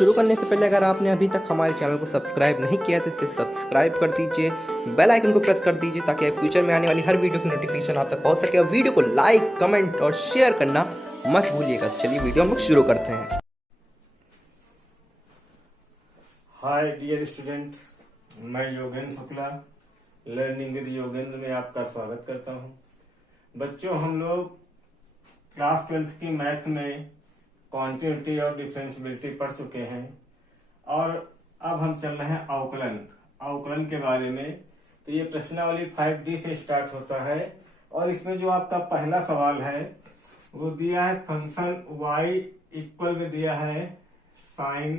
शुरू करने से पहले अगर आपने अभी तक हमारे चैनल को सब्सक्राइब नहीं किया तो इसे सब्सक्राइब कर दीजिए, बेल आइकन को प्रेस कर दीजिए ताकि फ्यूचर में आने वाली हर वीडियो की नोटिफिकेशन आप तक पहुंच सके। और वीडियो को लाइक, कमेंट और शेयर करना मत भूलिएगा। चलिए वीडियो हम लोग शुरू करते हैं। हाय डियर स्टूडेंट, मैं योगेंद्र शुक्ला लर्निंग विद योगेंद्र में आपका स्वागत करता हूं। बच्चों, हम लोग क्लास 12 की मैथ में कॉन्टिन्यूटी और डिफरेंशियबिलिटी पढ़ चुके हैं और अब हम चल रहे हैं अवकलन के बारे में। तो ये प्रश्नावली 5D से स्टार्ट होता है और इसमें जो आपका पहला सवाल है वो दिया है फंक्शन y इक्वल में दिया है sin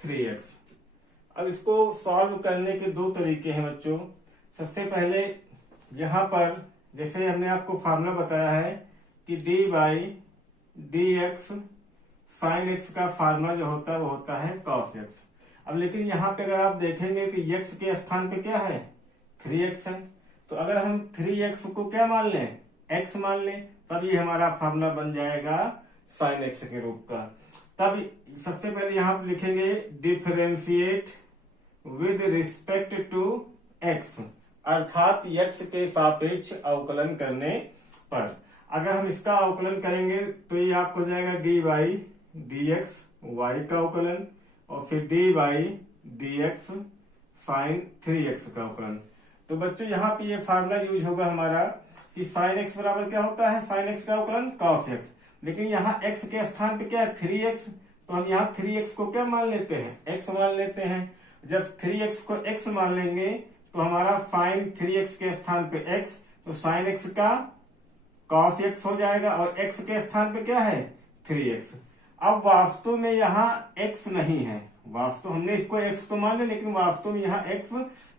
3x। अब इसको सॉल्व करने के दो तरीके हैं बच्चों। सबसे पहले यहाँ पर जैसे हमने आपको फार्मूला बताया है कि dy dx sin x का फार्मूला जो होता है वो होता है cos x। अब लेकिन यहाँ पे अगर आप देखेंगे कि x के स्थान पे क्या है 3x है, तो अगर हम 3x को क्या मान लें x मान लें तब ये हमारा फार्मूला बन जाएगा sin x के रूप का। तब सबसे पहले यहाँ पे लिखेंगे differentiate with respect to x, अर्थात x के सापेक्ष अवकलन करने पर। अगर हम इसका अवकलन करेंगे तो ये आपको हो जाएगा dy dx y का अवकलन और फिर dy dx sin 3x का अवकलन। तो बच्चों यहाँ पे ये फार्मूला यूज होगा हमारा कि sin x बराबर क्या होता है sin x का अवकलन cos x। लेकिन यहाँ x के स्थान पे क्या है 3x, तो हम यहाँ 3x को क्या मान लेते हैं x मान लेते हैं। जब 3x को x मान लेंगे तो हमारा sin 3x के स्थान पे x, तो sin x का cos x हो जाएगा और x के स्थान पे क्या है 3x। अब वास्तव में यहाँ x नहीं है, वास्तव हमने इसको x को मान लिया लेकिन वास्तव में यहाँ x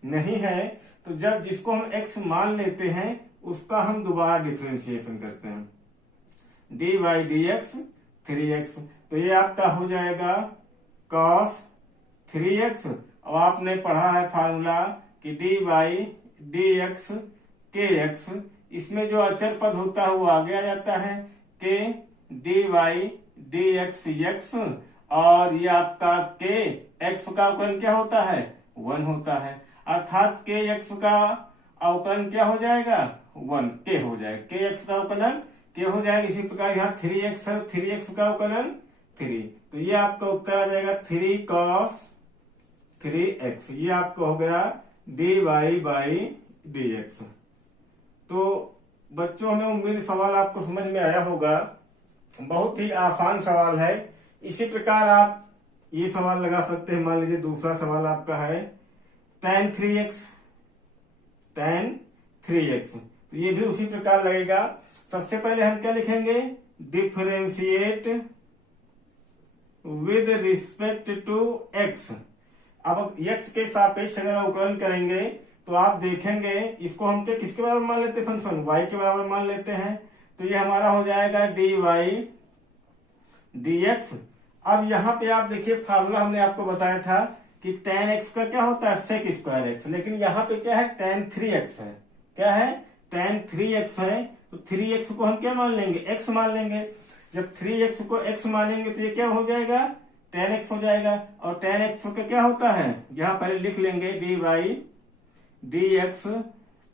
नहीं है। तो जब जिसको हम x मान लेते हैं उसका हम दोबारा डिफरेंशिएशन करते हैं dy dx 3x, तो ये आपका हो जाएगा cos 3x। अब आपने पढ़ा है फार्मूला कि dy dx kx, इसमें जो अचर पद होता है वो आगे आ जाता है k dy dx x, और ये आपका k x का अवकलन क्या होता है 1 होता है, अर्थात k x का अवकलन क्या हो जाएगा 1 k हो जाएगा, k x का अवकलन k हो जाएगा। इसी प्रकार यहाँ 3x है, 3x का अवकलन 3, तो ये आपका उत्तर आ जाएगा 3 cos 3x। ये आपका हो गया dy dx। तो बच्चों, हमें उम्मीद सवाल आपको समझ में आया होगा, बहुत ही आसान सवाल है। इसी प्रकार आप ये सवाल लगा सकते हैं। मान लीजिए दूसरा सवाल आपका है tan 3x, तो ये भी उसी प्रकार लगेगा। सबसे पहले हम क्या लिखेंगे differentiate with respect to x। अब x के सापेक्ष अगर अवकलन करेंगे तो आप देखेंगे इसको हम किसके बराबर मान लेते हैं फंक्शन y के बराबर मान लेते हैं, तो ये हमारा हो जाएगा dy dx। अब यहाँ पे आप देखिए फार्मूला हमने आपको बताया था कि tan x का क्या होता है sec स्क्वायर x, लेकिन यहाँ पे क्या है tan 3x है। क्या है tan 3x है, तो 3x को हम क्या मान लेंगे x मान लेंगे। जब 3x को x मानेंगे तो ये क्या हो जाएगा tan x हो जाएगा, और tan x का क्या होता है यहाँ पहले लिख लेंगे dy dx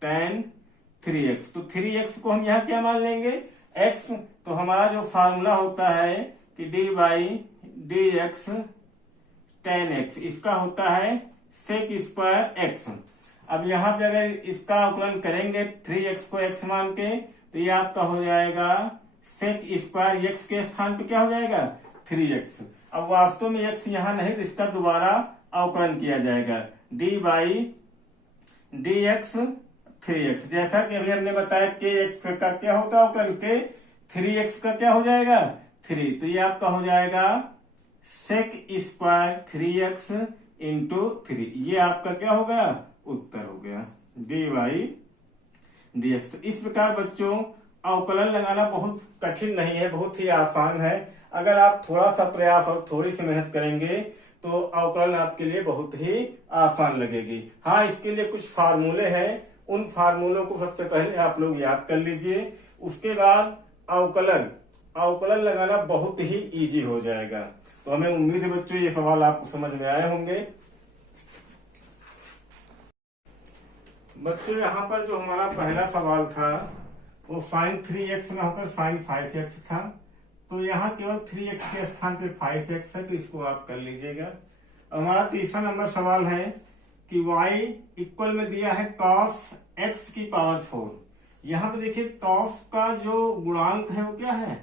tan 3x, तो 3x को हम यहाँ क्या मान लेंगे x, तो हमारा जो फार्मूला होता है कि dy dx tan x, इसका होता है sec स्क्वायर x। अब यहाँ पे अगर इसका अवकलन करेंगे 3x को x मान के तो ये आपका हो जाएगा sec स्क्वायर x के स्थान पे क्या हो जाएगा 3x। अब वास्तव में x यहाँ नहीं तो इसका दोबारा अवकलन किया जाएगा dy dx 3x। जैसा कि अभी हमने बताया kx का क्या होता है अवकलन के 3x का क्या हो जाएगा 3, तो ये आपका हो जाएगा sec स्क्वायर 3x इंटू 3। ये आपका क्या होगा उत्तर हो गया dy dx। तो इस प्रकार बच्चों अवकलन लगाना बहुत कठिन नहीं है, बहुत ही आसान है। अगर आप थोड़ा सा प्रयास और थोड़ी सी मेहनत करेंगे तो अवकलन आपके लिए बहुत ही आसान लगेगी। हाँ, इसके लिए कुछ फार्मूले हैं, उन फार्मूलों को सबसे पहले आप लोग याद कर लीजिए। उसके बाद अवकलन लगाना बहुत ही इजी हो जाएगा। तो हमें उम्मीद है बच्चों ये सवाल आपको समझ में आए होंगे। बच्चों यहाँ पर जो हमारा पहला सवाल था वो sin 3x में होकर sin 5x था, तो यहाँ केवल 3x के स्थान पे 5x है, तो इसको आप कर लीजिएगा। हमारा तीसरा नंबर सवाल है कि y इक्वल में दिया है cos x की पावर 4। यहाँ पे देखिए cos का जो गुणांक है वो क्या है,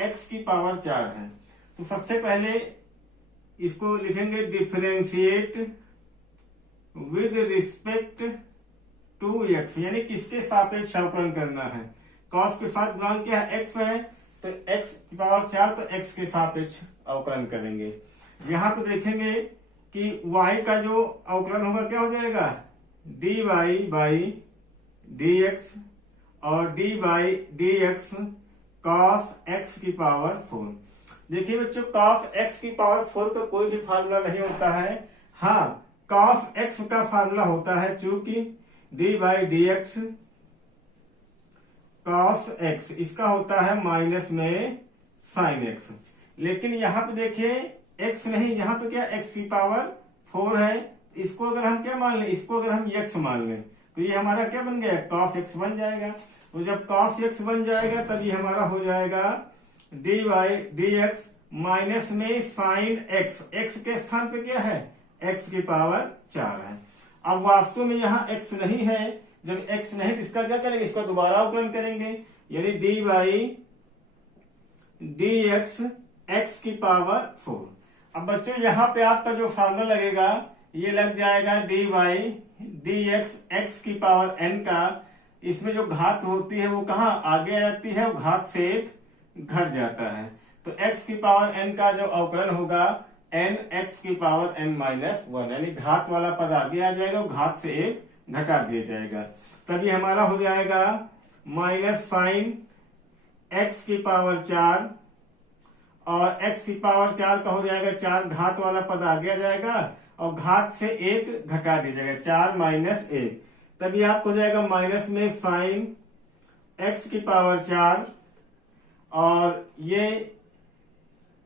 x की पावर 4 है। तो सबसे पहले इसको लिखेंगे differentiate with respect to x, यानी किसके सापेक्ष अवकलन करना है। cos के साथ गुणांक क्या है, x है, तो x की पावर 4, तो x के सापेक्ष अवकलन करेंगे। यहाँ पे देखेंगे कि y का जो अवकलन होगा क्या हो जाएगा, dy बाई dx और dy dx cos x की पावर 4। देखिए बच्चों cos x की पावर 4 का कोई भी फार्मूला नहीं होता है। हाँ, cos x का फार्मूला होता है, चूंकि dy dx cos x, इसका होता है माइनस में sin x। लेकिन यहाँ पे देखिए x नहीं, यहाँ पे क्या x की पावर 4 है, इसको अगर हम क्या मान लें, इसको अगर हम x मान लें तो ये हमारा क्या बन गया, cos x बन जाएगा। तो जब cos x बन जाएगा तब ये हमारा हो जाएगा dy dx माइनस में sin x, x के स्थान पे क्या है, x की पावर 4 है। अब वास्तव में यहाँ x नहीं है, जब x नहीं तो इसका क्या करेंगे, इसका दोबारा अवकलन करेंगे, यानी dy dx x की पावर 4। अब बच्चों यहाँ पे आपका जो फार्मूला लगेगा ये लग जाएगा dy dx x की पावर n का, इसमें जो घात होती है वो कहाँ आगे आ जाती है, वो घात से एक घट जाता है। तो x की पावर n का जो अवकलन होगा n x की पावर n माइनस 1, यानी घात वाला पद आगे आ जाएगा, घात से एक घटा दिया जाएगा, तभी हमारा हो जाएगा माइनस साइन x की पावर 4 और x की पावर 4 का हो जाएगा 4, घात वाला पद आगे आ जाएगा और घात से एक घटा दिया जाएगा, 4 माइनस 1, तभी आपको हो जाएगा माइनस में साइन x की पावर 4 और ये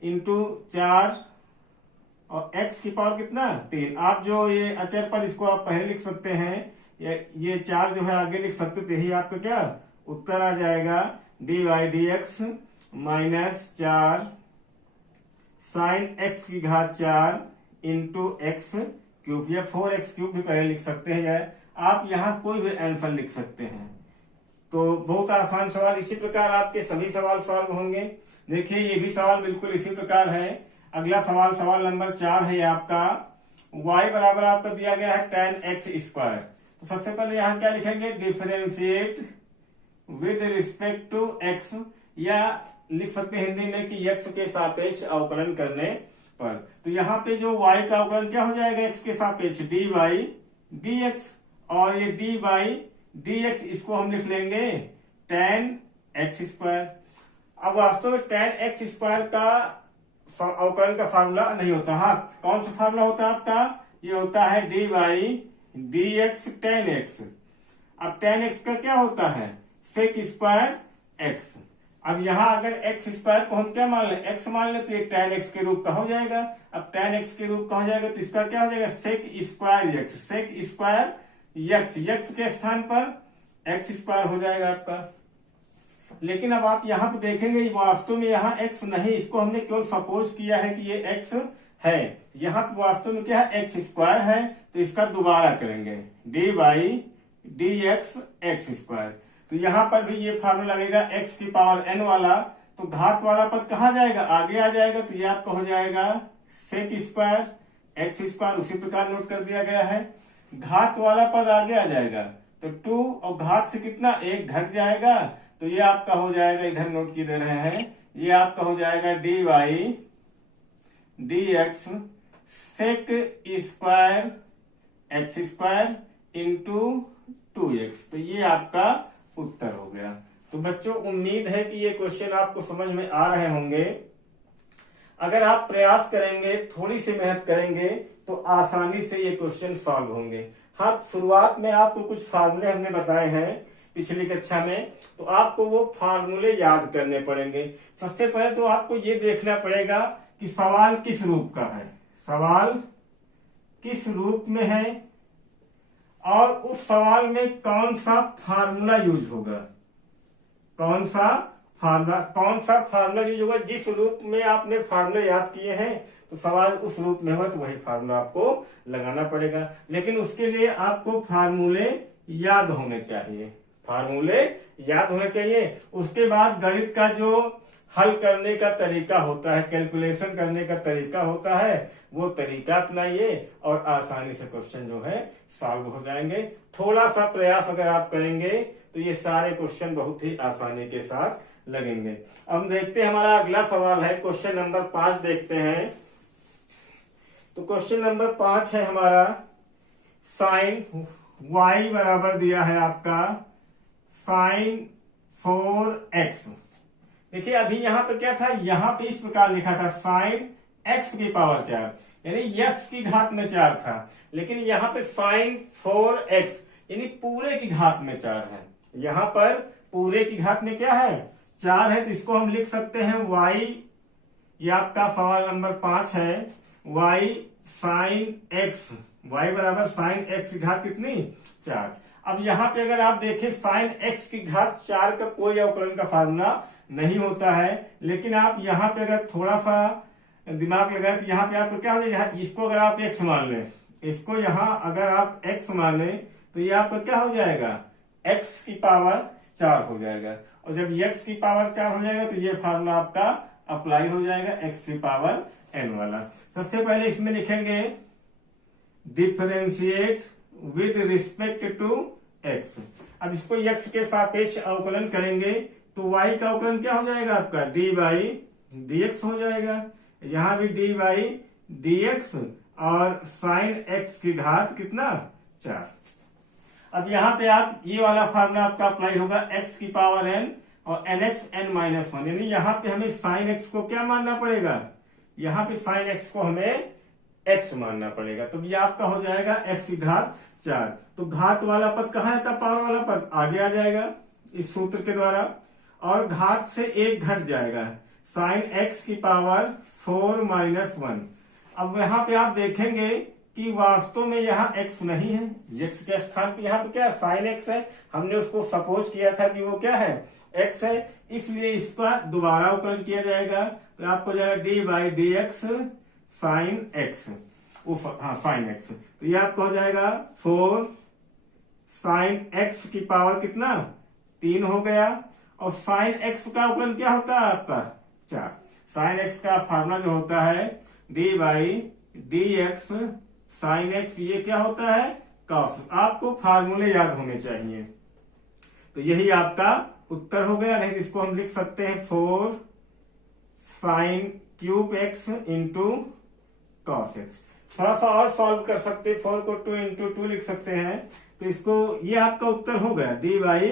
इंटू 4 और x की पावर कितना 3। आप जो ये अचर पर इसको आप पहले लिख सकते हैं, ये 4 जो है आगे लिख सकते, तो यही आपका क्या उत्तर आ जाएगा, dy dx minus 4 sine x की घात 4 इंटू एक्स क्यूब, या 4x क्यूब भी पहले लिख सकते हैं, या आप यहाँ कोई भी आंसर लिख सकते हैं। तो बहुत आसान सवाल, इसी प्रकार आपके सभी सवाल सॉल्व होंगे। देखिए ये भी सवाल बिल्कुल इसी प्रकार है। अगला सवाल, सवाल नंबर 4 है आपका, y बराबर आपका दिया गया है tan x स्क्वायर। तो सबसे पहले यहाँ क्या लिखेंगे, differentiate with respect to x, या लिख सकते हैं हिंदी में कि x के सापेक्ष अवकलन करने पर। तो यहाँ पे जो y का अवकलन क्या हो जाएगा, x के सापेक्ष dy dx, और ये dy dx इसको हम लिख लेंगे tan x स्क्वायर। अब वास्तव में tan x स्क्वायर का अवकलन का फार्मूला नहीं होता। हाँ, कौन सा फार्मूला होता है आपका, ये होता है dy dx tan x। अब tan x का क्या होता है, sec स्क्वायर x। अब यहाँ अगर x स्क्वायर को हम क्या मान लें, x मान लें, तो ये tan x के रूप का हो जाएगा। अब tan x के रूप का हो जाएगा तो इसका क्या हो जाएगा, sec square x, sec square x के स्थान पर x स्क्वायर हो जाएगा आपका। लेकिन अब आप यहाँ पे देखेंगे वास्तव में यहाँ x नहीं, इसको हमने केवल सपोज किया है कि ये x है, यहाँ पे वास्तव में क्या है, x स्क्वायर है, तो इसका दोबारा करेंगे dy dx x स्क्वायर। तो यहाँ पर भी ये फार्मूला लगेगा x की पावर n वाला, तो घात वाला पद कहाँ जाएगा, आगे आ जाएगा, तो ये आपका हो जाएगा sec स्क्वायर x स्क्वायर, उसी प्रकार नोट कर दिया गया है। घात वाला पद आगे आ जाएगा तो 2 और घात से कितना 1 घट जाएगा, तो ये आपका हो जाएगा, इधर नोट की दे रहे हैं, ये आपका हो जाएगा dy dx sec square x square into 2x। तो ये आपका उत्तर हो गया। तो बच्चों उम्मीद है कि ये क्वेश्चन आपको समझ में आ रहे होंगे। अगर आप प्रयास करेंगे, थोड़ी सी मेहनत करेंगे, तो आसानी से ये क्वेश्चन सॉल्व होंगे। हाँ, शुरुआत में आपको कुछ फार्मूले हमने बताए हैं पिछली कक्षा में, तो आपको वो फार्मूले याद करने पड़ेंगे। सबसे पहले तो आपको ये देखना पड़ेगा कि सवाल किस रूप का है, सवाल किस रूप में है और उस सवाल में कौन सा फार्मूला यूज होगा, कौन सा फार्मूला यूज होगा। जिस रूप में आपने फार्मूला याद किए हैं तो सवाल उस रूप में होगा तो वही फार्मूला आपको लगाना पड़ेगा। लेकिन उसके लिए आपको फार्मूले याद होने चाहिए, फार्मूले याद होने चाहिए। उसके बाद गणित का जो हल करने का तरीका होता है, कैलकुलेशन करने का तरीका होता है, वो तरीका अपनाइए और आसानी से क्वेश्चन जो है सॉल्व हो जाएंगे। थोड़ा सा प्रयास अगर आप करेंगे तो ये सारे क्वेश्चन बहुत ही आसानी के साथ लगेंगे। अब देखते हैं हमारा अगला सवाल है, क्वेश्चन नंबर 5 देखते हैं। तो क्वेश्चन नंबर 5 है हमारा, साइन y बराबर दिया है आपका साइन 4x। देखिए अभी यहां पे क्या था, यहां पे इस प्रकार लिखा था साइन x की पावर 4, यानी x की घात में 4 था। लेकिन यहाँ पे साइन 4x यानी पूरे की घात में 4 है। यहाँ पर पूरे की घात में क्या है, 4 है। तो इसको हम लिख सकते हैं y, ये आपका सवाल नंबर 5 है, y साइन x, y बराबर साइन x की घात कितनी, 4। अब यहाँ पे अगर आप देखें साइन x की घात 4 का कोई अवकलन का फार्मूला नहीं होता है। लेकिन आप यहाँ पे अगर थोड़ा सा दिमाग लगाए तो यहाँ पे आपको क्या हो जाएगा, इसको अगर आप x मान लें, इसको यहाँ अगर आप x मान लें तो ये आपका क्या हो जाएगा, x की पावर 4 हो जाएगा। और जब x की पावर 4 हो जाएगा तो ये फार्मूला आपका अप्लाई हो जाएगा x की पावर n वाला। सबसे पहले इसमें लिखेंगे differentiate with respect to x। अब इसको x के सापेक्ष अवकलन करेंगे तो y का अवकलन क्या हो जाएगा आपका, dy dx हो जाएगा। यहां भी dy dx और साइन x की घात कितना, 4। अब यहाँ पे आप ये वाला फार्मूला आपका अप्लाई होगा x की पावर n और nx n-1, यानी यहाँ पे हमें साइन x को क्या मानना पड़ेगा, यहाँ पे साइन x को हमें x मानना पड़ेगा। तो ये आपका हो जाएगा x की घात 4। तो घात वाला पद कहाँ है, पावर वाला पद आगे आ जाएगा इस सूत्र के द्वारा, और घात से 1 घट जाएगा, साइन x की पावर 4-1। अब यहाँ पे आप देखेंगे कि वास्तव में यहाँ x नहीं है, x के स्थान पे यहाँ पे क्या साइन x है। हमने उसको सपोज किया था कि वो क्या है, x है, इसलिए इसका दोबारा अवकलन किया जाएगा। तो आपको जाएगा D by D x sine x, हाँ साइन एक्स। तो ये आपका हो जाएगा 4 साइन x की पावर कितना, 3 हो गया। और साइन x का अवकलन क्या होता है आपका, 4। साइन x का फार्मूला जो होता है D by D x sine x, ये क्या होता है, कॉस। आपको फार्मूले याद होने चाहिए। तो यही आपका उत्तर हो गया। नहीं इसको हम लिख सकते हैं 4 sine cube x into cos x. थोड़ा सा और सॉल्व कर सकते हैं, 4 को 2 इंटू 2 लिख सकते हैं। तो इसको, ये आपका उत्तर हो गया डी बाई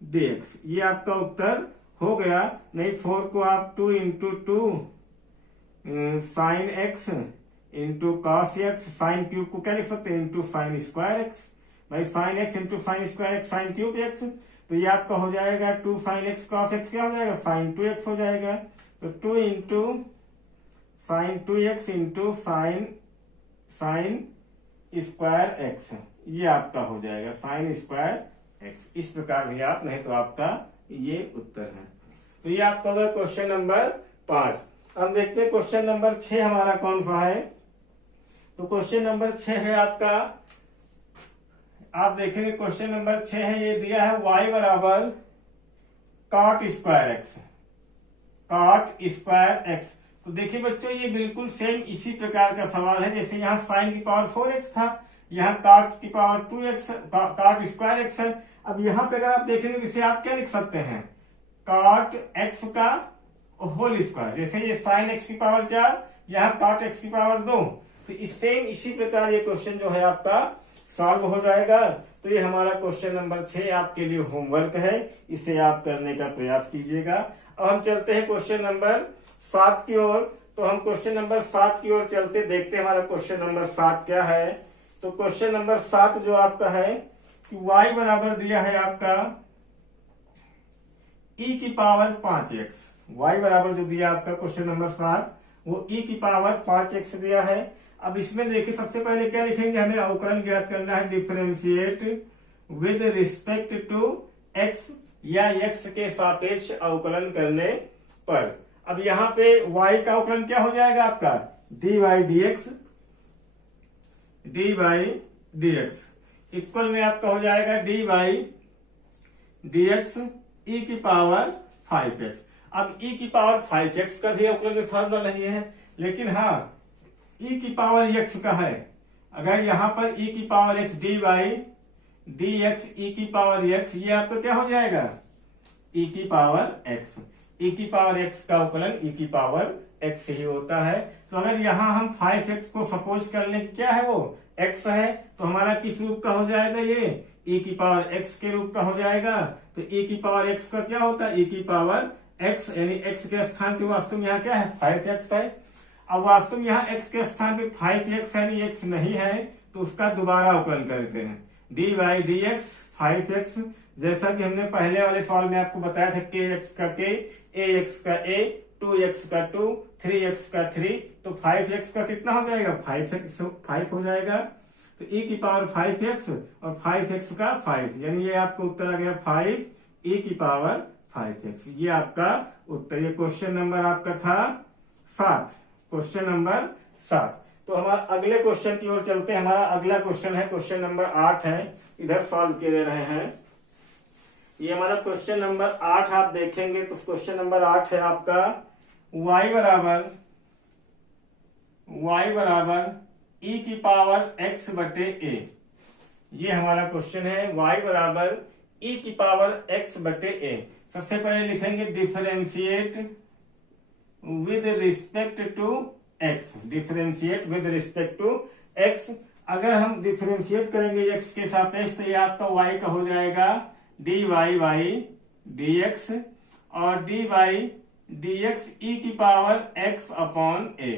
डी एक्स, ये आपका उत्तर हो गया। नहीं 4 को आप 2 into 2 sine x into cos x, sine cube को क्या लिख सकते हैं, इंटू साइन स्क्वायर एक्स। भाई sine x into sine square x sine cube x, तो ये आपका हो जाएगा 2 साइन एक्स कॉस एक्स क्या हो जाएगा, साइन 2x हो जाएगा। तो 2 into sine 2x into sine square x, ये आपका हो जाएगा साइन स्क्वायर एक्स। इस प्रकार भी आप, नहीं तो आपका ये उत्तर है। तो ये आपका होगा क्वेश्चन नंबर 5। अब देखते हैं क्वेश्चन नंबर 6 हमारा कौन सा है। तो क्वेश्चन नंबर 6 है आपका, आप देखेंगे क्वेश्चन नंबर 6 है, ये दिया है y बराबर cot square x, cot square x. तो देखिए बच्चों ये बिल्कुल सेम इसी प्रकार का सवाल है जैसे यहाँ साइन की पावर 4x था, यहाँ कॉट की power 2x, cot square x है। अब यहाँ पे अगर आप देखेंगे तो इसे आप क्या लिख सकते हैं, कॉट एक्स का होल स्क्वायर। जैसे ये साइन एक्स की पावर 4, यहाँ कॉट एक्स की पावर 2। तो सेम इसी प्रकार ये क्वेश्चन जो है आपका सॉल्व हो जाएगा। तो ये हमारा क्वेश्चन नंबर 6 आपके लिए होमवर्क है, इसे आप करने का प्रयास कीजिएगा। अब हम चलते हैं क्वेश्चन नंबर 7 की ओर। तो हम क्वेश्चन नंबर 7 की ओर चलते, देखते हैं हमारा क्वेश्चन नंबर 7 क्या है। तो क्वेश्चन नंबर 7 जो आपका है कि y बराबर दिया है आपका e की पावर 5x। y बराबर जो दिया आपका क्वेश्चन नंबर 7 वो e की पावर 5x दिया है। अब इसमें देखिए सबसे पहले क्या लिखेंगे, हमें अवकलन ज्ञात करना है, differentiate with respect to x या x के सापेक्ष अवकलन करने पर। अब यहाँ पे y का अवकलन क्या हो जाएगा आपका, dy dx इक्वल में आपका हो जाएगा dy dx e की पावर 5x। अब e की पावर 5x का भी अवकलन में फॉर्मूला नहीं है, लेकिन हाँ e की पावर x का है। अगर यहाँ पर e की power x dy dx e की पावर x, ये आपका क्या हो जाएगा, e की पावर x। e की पावर x का अवकलन e की पावर x ही होता है। तो अगर यहाँ हम 5x को सपोज कर लें क्या है, वो x है, तो हमारा किस रूप का हो जाएगा, ये e की पावर x के रूप का हो जाएगा। तो e की पावर x का क्या होता है, e की पावर x, यानी x के स्थान पे वास्तव में यहाँ क्या है, 5x है। अब वास्तव में यहाँ x के स्थान पे 5x है, यानी x नहीं है, तो उसका दोबारा अवकलन करते हैं, dy dx 5x, जैसा कि हमने पहले वाले सवाल में आपको बताया था, kx का k, ax का a, 2x का 2, 3x का 3, तो 5x का कितना हो जाएगा, 5 हो जाएगा। तो e की पावर 5x और 5x का 5, यानी ये आपको उत्तर आ गया 5 e की पावर 5x। ये आपका उत्तर, ये क्वेश्चन नंबर आपका था 7, क्वेश्चन नंबर 7। तो हमारा अगले क्वेश्चन की ओर चलते हैं। हमारा अगला क्वेश्चन है क्वेश्चन नंबर 8 है, इधर सॉल्व किए दे रहे हैं। ये हमारा क्वेश्चन नंबर 8 आप देखेंगे तो क्वेश्चन नंबर 8 है आपका y बराबर e की पावर x बटे a। ये हमारा क्वेश्चन है, y बराबर e की पावर x बटे a। सबसे पहले लिखेंगे differentiate with respect to x, differentiate with respect to x। अगर हम डिफरेंशिएट करेंगे x के सापेक्ष, तो ये आपका y का हो जाएगा dy dx और dy dx e की पावर x अपॉन a।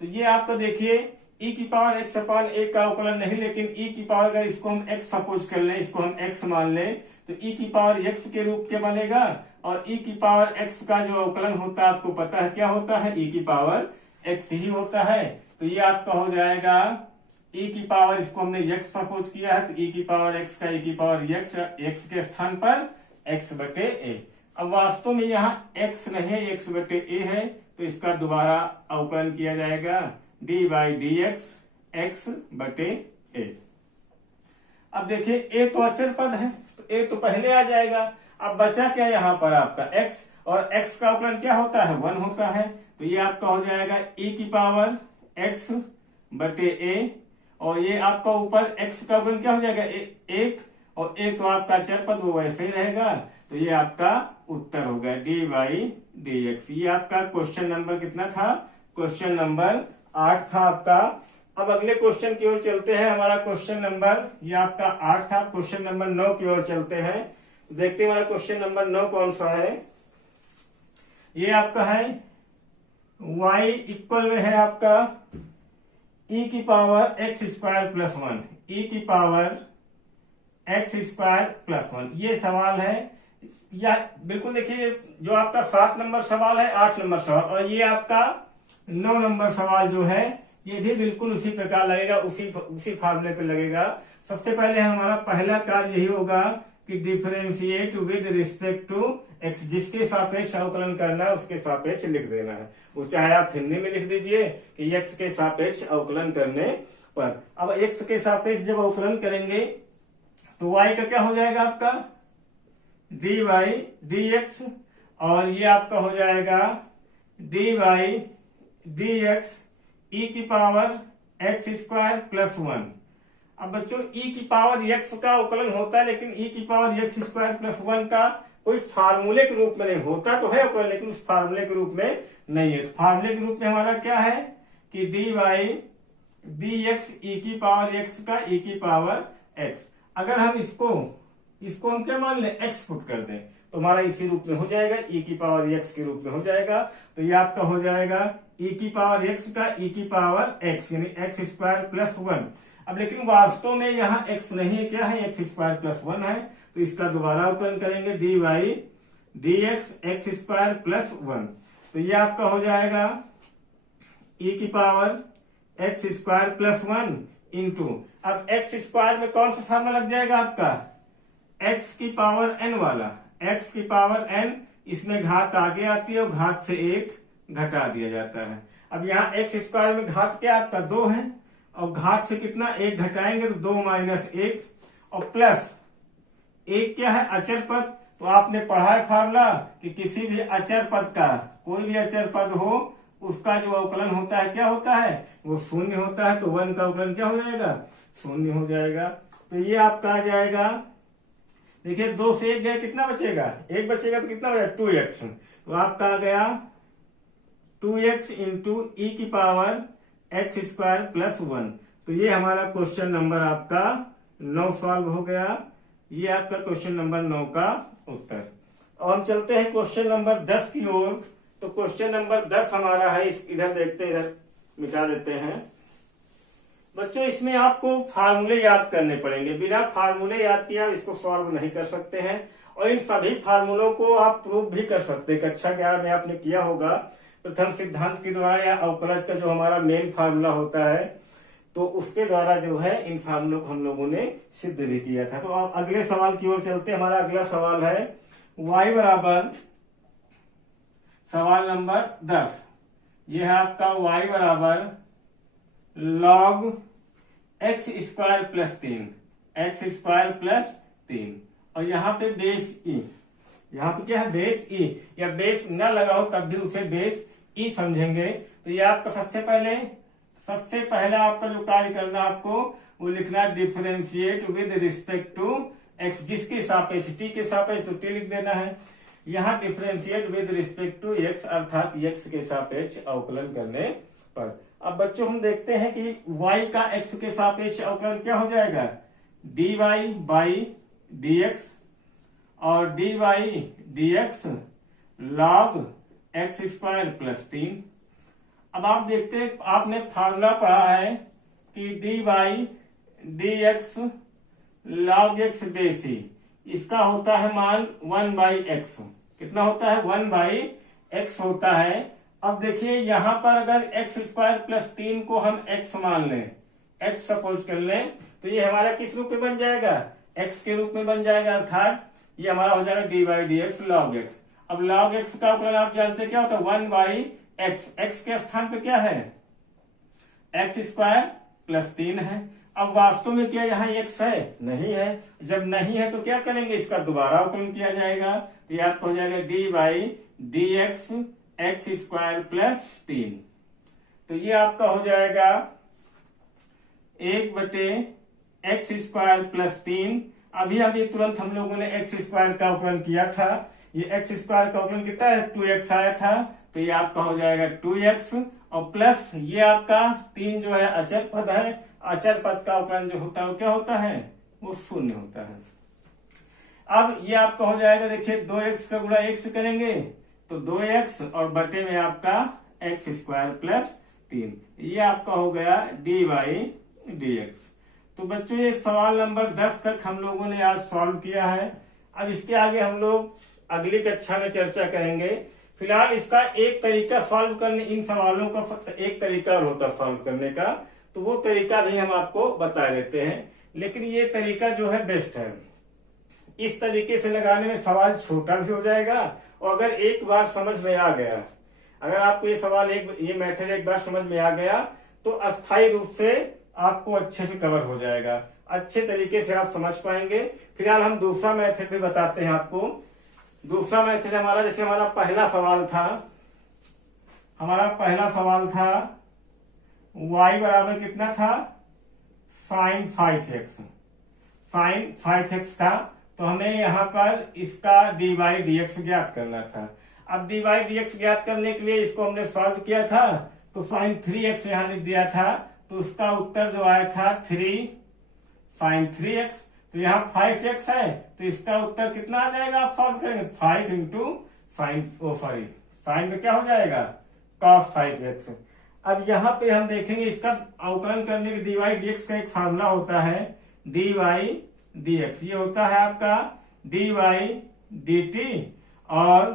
तो ये आपका देखिए e की पावर x अपॉन a का अवकलन नहीं, लेकिन e की पावर अगर इसको हम x सपोज कर लें, इसको हम x मान लें, तो e की पावर x के रूप के बनेगा। और e की पावर x का जो अवकलन होता है आपको पता है क्या होता है, e की पावर x ही होता है। तो ये आपका हो जाएगा e की पावर, इसको हमने x सपोज किया है, तो e की पावर x का e की पावर x के स्थान पर x बटे a। अब वास्तव में यहाँ x नहीं है, x बटे a है, तो इसका दोबारा अवकलन किया जाएगा dy dx x बटे a। अब देखिए a तो अचर पद है, तो a तो पहले आ जाएगा। अब बचा क्या यहाँ पर आपका x, और x का अवकलन क्या होता है, 1 होता है। तो ये आपका हो जाएगा e की पावर x बटे a, और ये आपका ऊपर x का अवकलन क्या हो जाएगा, 1, और a तो आपका अचर पद, वो वैसे ही रहेगा। तो ये आपका उत्तर हो गया dy dx। ये आपका क्वेश्चन नंबर कितना था, क्वेश्चन नंबर 8 था आपका। अब अगले क्वेश्चन की ओर चलते हैं। हमारा क्वेश्चन नंबर, ये आपका 8 था, क्वेश्चन नंबर 9 की ओर चलते हैं। देखते हैं हमारा क्वेश्चन नंबर 9 कौन सा है। ये आपका है y इक्वल में है आपका e की power x square plus 1, e की पावर x स्क्वायर प्लस 1। ये सवाल है, या बिल्कुल देखिए जो आपका 7 नंबर सवाल है, 8 नंबर सवाल, और ये आपका 9 नंबर सवाल जो है, ये भी बिल्कुल उसी प्रकार लगेगा, उसी फार्मूले पे लगेगा। सबसे पहले हमारा पहला कार्य यही होगा कि differentiate with respect to x, जिसके सापेक्ष अवकलन करना है उसके सापेक्ष लिख देना है। वो चाहे आप हिंदी में लिख दीजिए कि x के सापेक्ष अवकलन करने पर। अब x के सापेक्ष जब अवकलन करेंगे तो y का क्या हो जाएगा आपका dy dx, और ये आपका हो जाएगा dy dx e की पावर x स्क्वायर प्लस 1। अब बच्चों e की पावर x का अवकलन होता है, लेकिन e की पावर x स्क्वायर प्लस 1 का कोई फार्मूले के रूप में नहीं होता, तो है अवकलन, लेकिन उस फार्मूले के रूप में नहीं है। फार्मूले के रूप में हमारा क्या है कि dy dx e की पावर x का e की पावर x। अगर हम इसको हम क्या मान लें, x पुट कर दें, तो हमारा इसी रूप में हो जाएगा, e की पावर x के रूप में हो जाएगा। तो ये आपका हो जाएगा e की पावर x का e की पावर x, यानी x स्क्वायर प्लस 1। अब लेकिन वास्तव में यहाँ x नहीं है, क्या है, x स्क्वायर प्लस 1 है। तो इसका दोबारा अवकलन करेंगे dy dx x square plus 1। तो ये आपका हो जाएगा ई की power x square plus 1 into, अब एक्स स्क्वायर में कौन सा फार्मूला लग जाएगा आपका, एक्स की पावर एन वाला, एक्स की पावर एन, इसमें घात आगे आती है और घात से 1 घटा दिया जाता है। अब यहाँ एक्स स्क्वायर में घात क्या आपका 2 है, और घात से कितना 1 घटाएंगे तो 2 माइनस 1, और प्लस 1 क्या है, अचर पद। तो आपने पढ़ा है फार्मूला कि किसी भी अचर पद का, कोई भी अचर पद हो, उसका जो अवकलन होता है क्या होता है, वो शून्य होता है। तो 1 का अवकलन क्या हो जाएगा, शून्य हो जाएगा। तो ये आपका आ जाएगा, देखिए 2 से 1 गया, कितना बचेगा, 1 बचेगा तो कितना बचेगा 2x। तो आपका आ गया 2x इंटू ई की पावर एक्स स्क्वायर प्लस 1। तो ये हमारा क्वेश्चन नंबर आपका 9 सॉल्व हो गया। ये आपका क्वेश्चन नंबर 9 का उत्तर। और हम चलते हैं क्वेश्चन नंबर 10 की ओर। तो क्वेश्चन नंबर 10 हमारा है, इधर देखते हैं, इधर मिटा देते हैं बच्चों। इसमें आपको फार्मूले याद करने पड़ेंगे, बिना फार्मूले याद किए आप इसको सॉल्व नहीं कर सकते हैं। और इन सभी फार्मूलों को आप प्रूव भी कर सकते हैं। कक्षा 11 में आपने किया होगा, प्रथम सिद्धांत के द्वारा या अवकलज का जो हमारा मेन फार्मूला होता है, तो उसके द्वारा जो है इन फार्मूलों को हम लोगों ने सिद्ध भी किया था। तो आप अगले सवाल की ओर चलते हैं। हमारा अगला सवाल है y बराबर, सवाल नंबर 10, यह है आपका y बराबर log x square plus 3, x square plus 3, और यहाँ पे बेस ई, यहाँ पे क्या है बेस ई, या बेस न लगाओ तब भी उसे बेस ई समझेंगे। तो ये आपका सबसे पहले आपका जो कार्य करना आपको वो लिखना differentiate with respect to x, जिसके सापेक्ष, टी के सापेक्ष तो टी लिख देना है। यहाँ differentiate with respect to x अर्थात एक्स के सापेक्ष अवकलन करने पर। अब बच्चों हम देखते हैं कि y का x के सापेक्ष अवकलन क्या हो जाएगा, dy बाई dx, और dy dx log x square plus 3। अब आप देखते हैं, आपने फार्मूला पढ़ा है कि dy dx log x base E, इसका होता है मान 1 बाई एक्स। कितना होता है, 1 बाई एक्स होता है। अब देखिए यहाँ पर अगर एक्स स्क्वायर प्लस 3 को हम x मान लें, x सपोज कर लें, तो ये हमारा किस रूप में बन जाएगा, x के रूप में बन जाएगा, अर्थात ये हमारा हो जाएगा D by D x log x. अब लॉग एक्स का अवकलन आप जानते क्या होता है, 1 बाई एक्स, एक्स के स्थान पे क्या है, एक्स स्क्वायर प्लस 3 है। अब वास्तव में क्या यहाँ x है, नहीं है। जब नहीं है तो क्या करेंगे, इसका दोबारा अवकलन किया जाएगा। तो ये आपको हो जाएगा D by D x x square plus 3। तो ये आपका हो जाएगा 1 बटे एक्स स्क्वायर प्लस 3। अभी तुरंत हम लोगों ने एक्स स्क्वायर का अवकलन किया था। ये एक्स स्क्वायर का अवकलन कितना है, 2x आया था। तो ये आपका हो जाएगा 2x, और प्लस ये आपका 3 जो है अचर पद है। अचर पद का अवकलन जो होता है वो क्या होता है, वो शून्य होता है। अब ये आपका हो जाएगा, देखिए 2x का गुणा 1 से करेंगे तो 2x, और बटे में आपका एक्स स्क्वायर प्लस 3। ये आपका हो गया डी बाई डी एक्स। तो बच्चों ये सवाल नंबर 10 तक हम लोगों ने आज सॉल्व किया है। अब इसके आगे हम लोग अगली कक्षा में चर्चा करेंगे। फिलहाल इसका एक तरीका सॉल्व करने, इन सवालों का एक तरीका और होता सॉल्व करने का, तो वो तरीका भी हम आपको बता देते हैं। लेकिन ये तरीका जो है बेस्ट है। इस तरीके से लगाने में सवाल छोटा भी हो जाएगा, और अगर एक बार समझ में आ गया, अगर आपको ये सवाल ये मेथड एक बार समझ में आ गया, तो अस्थायी रूप से आपको अच्छे से कवर हो जाएगा, अच्छे तरीके से आप समझ पाएंगे। फिलहाल हम दूसरा मेथड भी बताते हैं आपको। दूसरा मेथड हमारा, जैसे हमारा पहला सवाल था y बराबर कितना था, साइन 5x था। तो हमें यहाँ पर इसका डी बाई डी एक्स ज्ञात करना था। अब डी बाई डी एक्स ज्ञात करने के लिए इसको हमने सॉल्व किया था, तो साइन 3x यहाँ लिख दिया था। तो उसका उत्तर जो आया था 3 साइन 3x। तो यहाँ 5x है, तो इसका उत्तर कितना आ जाएगा, आप सॉल्व करेंगे 5 इंटू साइन में क्या हो जाएगा, cos 5x। अब यहाँ पे हम देखेंगे इसका अवकलन करने के डी बाई डी एक्स का एक फार्मूला होता है, डी बाई डी एक्स। ये होता है आपका डी बाई डी टी और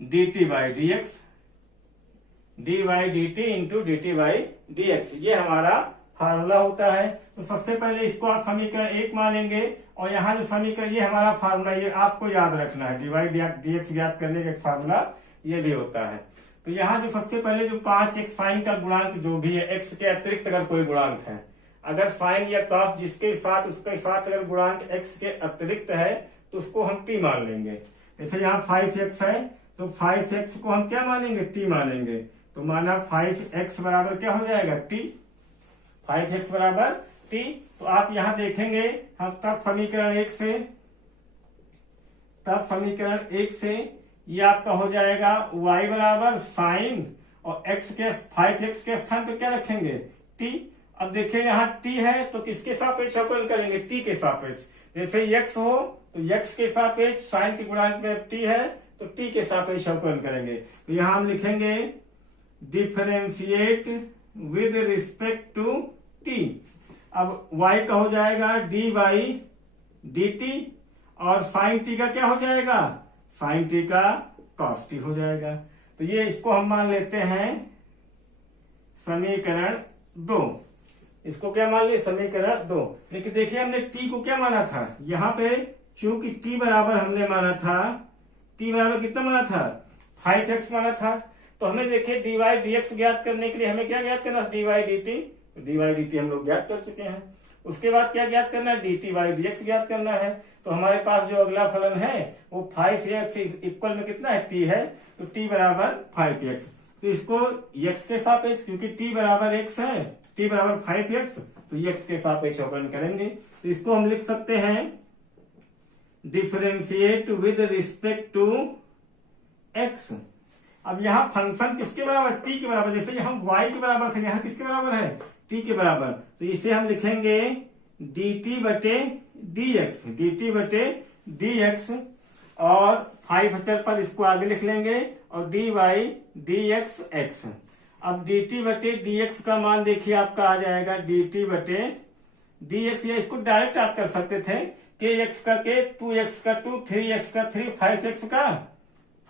D T by D x. D by d T into D T by D x, ये हमारा फार्मूला होता है। तो सबसे पहले इसको आप समीकरण 1 मानेंगे और यहाँ जो समीकरण, ये हमारा फार्मूला, ये आपको याद रखना है। डी बाई डी एक्स ज्ञात करने का एक फार्मूला ये भी होता है। तो यहाँ जो सबसे पहले जो 5x साइन का गुणांक जो भी है, x के अतिरिक्त अगर कोई गुणांक है, अगर साइन या कॉस जिसके साथ उसके साथ अगर गुणांक x के अतिरिक्त है तो उसको हम t मान लेंगे। जैसे यहाँ 5x है तो 5x को हम क्या मानेंगे, t मानेंगे। तो माना 5x बराबर क्या हो जाएगा, t। 5x बराबर t। तो आप यहाँ देखेंगे हम तब समीकरण 1 से ये आपका हो जाएगा y बराबर साइन और x के 5x के स्थान पे क्या रखेंगे, t। अब देखिए यहाँ t है तो किसके सापेक्ष अवकलन करेंगे, t के सापेक्ष। जैसे x हो तो x के सापेक्ष, साइन के गुणांक में t है तो t के सापेक्ष अवकलन करेंगे। तो यहाँ हम लिखेंगे differentiate with respect to t। अब y का हो जाएगा d बाई डी टी और साइन t का क्या हो जाएगा, साइन t का कॉस t हो जाएगा। तो ये इसको हम मान लेते हैं समीकरण 2। इसको क्या मान लिया, समीकरण 2। लेकिन देखिए हमने t को क्या माना था, यहाँ पे चूंकि t बराबर हमने माना था, t बराबर कितना माना था, 5x माना था। तो हमें देखिए डी वाई डी एक्स ज्ञात करने के लिए हमें क्या ज्ञात करना, d y d t. D y d t हम लोग ज्ञात कर चुके हैं। उसके बाद क्या ज्ञात करना है, D T by D x ज्ञात करना है। तो हमारे पास जो अगला फलन है वो 5x इक्वल में कितना है, t है। तो t बराबर 5x। तो इसको x के सापेक्ष, क्योंकि t बराबर x है, t बराबर 5x, तो x के सापेक्ष अवकलन करेंगे। तो इसको हम लिख सकते हैं differentiate with respect to x। अब यहाँ फंक्शन किसके बराबर, t के बराबर। जैसे हम y के बराबर थे, यहाँ किसके बराबर है, t के बराबर। तो इसे हम लिखेंगे dt बटे dx, dt बटे dx और 5 अचर पद इसको आगे लिख लेंगे और dy dx x। अब dt बटे dx का मान देखिए आपका आ जाएगा dt बटे dx, या इसको डायरेक्ट आप कर सकते थे kx का k, 2x का 2, 3x का 3, 5x का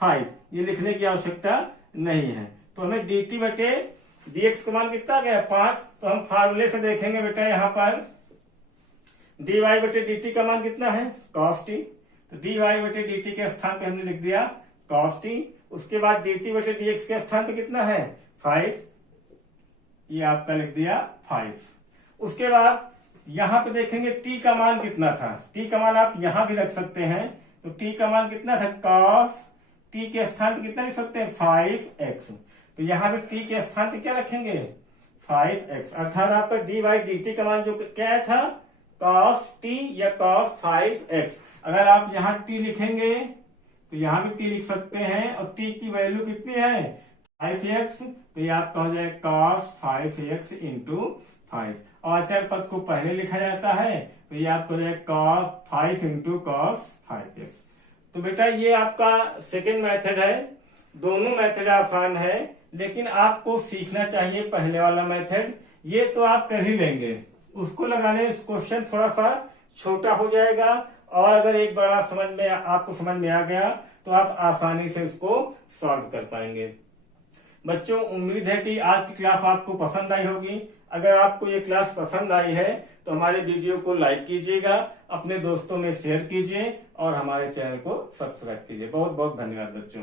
5, ये लिखने की आवश्यकता नहीं है। तो हमें dt बटे dx का मान कितना आ गया, 5। तो हम फार्मूले से देखेंगे बेटा, यहाँ पर dy बटे dt का मान कितना है, cos t। तो dy बटे dt के स्थान पे हमने लिख दिया cos t। उसके बाद dt बटे dx के स्थान पे कितना है, 5, ये आपका लिख दिया 5। उसके बाद यहाँ पे देखेंगे t का मान कितना था, t का मान आप यहाँ भी रख सकते हैं। तो t का मान कितना था, cos t के स्थान पे कितना लिख सकते हैं, 5x। तो यहाँ पे t के स्थान पे क्या रखेंगे, 5x। अर्थात आपका डी बाई डी टी का मान जो क्या था, cos t या cos 5x। अगर आप यहाँ t लिखेंगे तो यहाँ भी t लिख सकते हैं और t की वैल्यू कितनी है, 5x। तो ये आपका हो जाए cos 5x इंटू 5। और अचर पद को पहले लिखा जाता है तो ये आपको हो जाए cos 5 इंटू cos 5x। तो बेटा ये आपका सेकेंड मेथड है। दोनों मेथड आसान है, लेकिन आपको सीखना चाहिए पहले वाला मेथड। ये तो आप कर ही लेंगे, उसको लगाने में क्वेश्चन थोड़ा सा छोटा हो जाएगा। और अगर एक बार आपको समझ में आ गया तो आप आसानी से उसको सॉल्व कर पाएंगे। बच्चों, उम्मीद है कि आज की क्लास आपको पसंद आई होगी। अगर आपको ये क्लास पसंद आई है तो हमारे वीडियो को लाइक कीजिएगा, अपने दोस्तों में शेयर कीजिए और हमारे चैनल को सब्सक्राइब कीजिए। बहुत बहुत धन्यवाद बच्चों।